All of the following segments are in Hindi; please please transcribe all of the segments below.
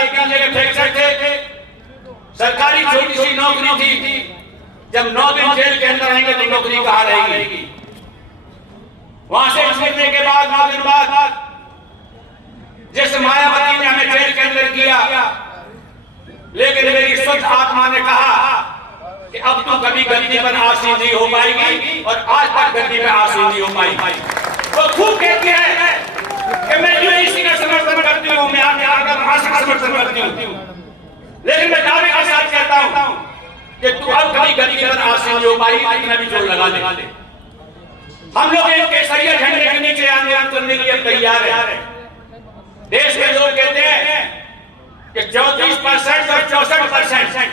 11 की जगह फ्रैक्चर थे। सरकारी छोटी सी नौकरी थी। जब 9 दिन जेल के अंदर रहेंगे तो नौकरी कहाँ रहेगी। वहां से छूटने के बाद 9 दिन बाद जैसे मायावती ने हमें जेल के अंदर किया, लेकिन मेरी स्वच्छ आत्मा ने कहा कि अब तो कभी गद्दी पर आसीन नहीं हो पाएगी, और आज तक गद्दी पर आसीन नहीं हो पाएगी। वो खूब कहती है कि मैं जो इसी का समर्थन करती हूँ, मैं आपके आकर भाषण का समर्थन करती हूँ, लेकिन मैं दावे के साथ कहता हूँ कि तू अब कभी गद्दी पर आसीन नहीं हो पाएगी, इतना भी जोर लगा ले। हम लोग एक केसरिया झंडे के नीचे आंदोलन करने के लिए तैयार है। देश के लोग कहते हैं कि 34% और 64%,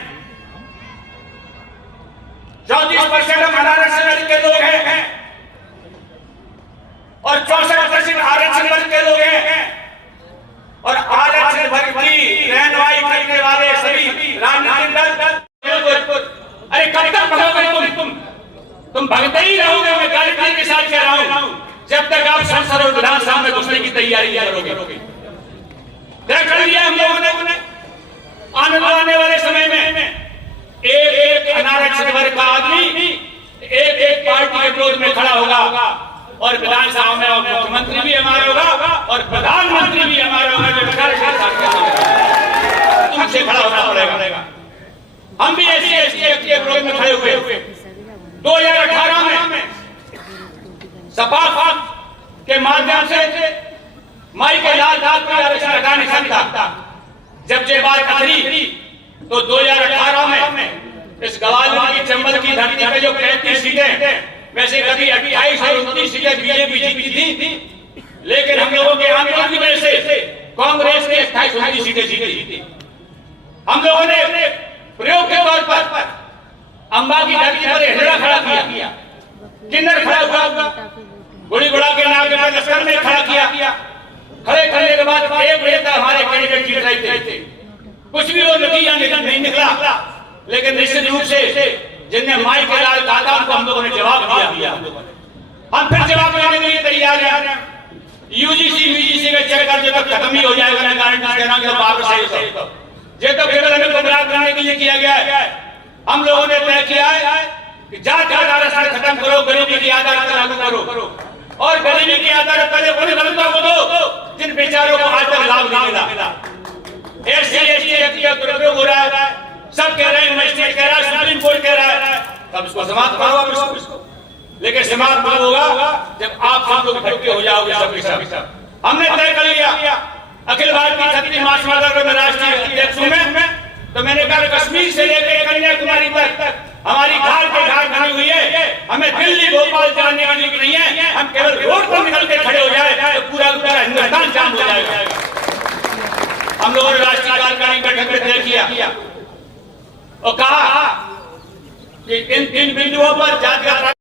34% हम आरक्षण वर्ग के लोग हैं और 64% आरक्षण वर्ग के लोग हैं, और आरक्षण वर्ग की रहनुमाई करने वाले सभी राजनीतिक दल। अरे कब तक भगोगे तुम भगते ही रहोगे। मैं गारंटी के साथ कह रहा हूं, जब तक आप संसद और विधानसभा में घुसने की तैयारी करोगे। क्या कर लिया हम लोगों ने? आने वाले समय में एक अनारक्षित वर्ग का आदमी एक पार्टी के विरोध में खड़ा होगा, और विधानसभा में मुख्यमंत्री भी हमारा होगा और प्रधानमंत्री भी हमारा होगा। तुमसे खड़ा होना पड़ेगा। हम भी ऐसे के विरोध में खड़े हुए। 2018 में सपा के माध्यम से माई के लाल दाग पर आरक्षण हटा नहीं सकता। जब ये बात उतरी तो 2018 में इस ग्वालियर की चंबल की धरती पे जो 35 सीटें, वैसे कभी 28 और 29 सीटें बीजेपी जीती थी, लेकिन हम लोगों के आंदोलन की वजह से कांग्रेस ने 28-29 सीटें जीती। हम लोगों ने प्रयोग के तौर पर अंबा की धरती पर हिजड़ा खड़ा किया, किन्नर खड़ा हुआ, गुड़ी गुड़ा के नाम के लश्कर में खड़ा किया। खड़े करने के बाद एक बजे तक हमारे कैंडिडेट जीत रहे थे। कुछ भी वो नतीजा नहीं निकला, लेकिन निश्चित रूप से जिनने माई के लाल कहा था उनको हम लोगों ने जवाब दिया। हम फिर जवाब देने के लिए तैयार हैं। यूजीसी का चक्कर जब तक खत्म ही हो जाएगा ना, गारंटी देना कि वापस आए ये तो केवल हमें गुमराह करने के लिए किया गया है। हम लोगों ने तय किया है कि जात आधार खत्म करो, गरीबी की आधार लागू करो, और गरीबी की आधार पहले उन दलितों को दो जिन बेचारों को आज तक लाभ नहीं मिला। एससी का दुरुपयोग हो रहा है, सब कह रहे हैं, मजिस्ट्रेट कह रहा है, सुप्रीम कोर्ट कह रहा है, तब इसको समाप्त करो इसको। लेकिन समाप्त कब होगा? जब आप सब लोग इकट्ठे हो जाओगे सब। हमने तय कर लिया अखिल भारतीय क्षत्रिय महासभा में राष्ट्रीय अध्यक्ष में, तो मैंने कहा कश्मीर से लेकर कन्याकुमारी तक हमारी घाट पे घाट बनी हुई है। हमें दिल्ली भोपाल जाने वाली नहीं है। हम केवल रोड पर निकल के खड़े हो जाए तो पूरा हिंदुस्तान जाम हो जाएगा। हम लोगों ने राष्ट्रीय कार्यकारिणी बैठक में तय किया और कहा कि इन 3 बिंदुओं पर जाति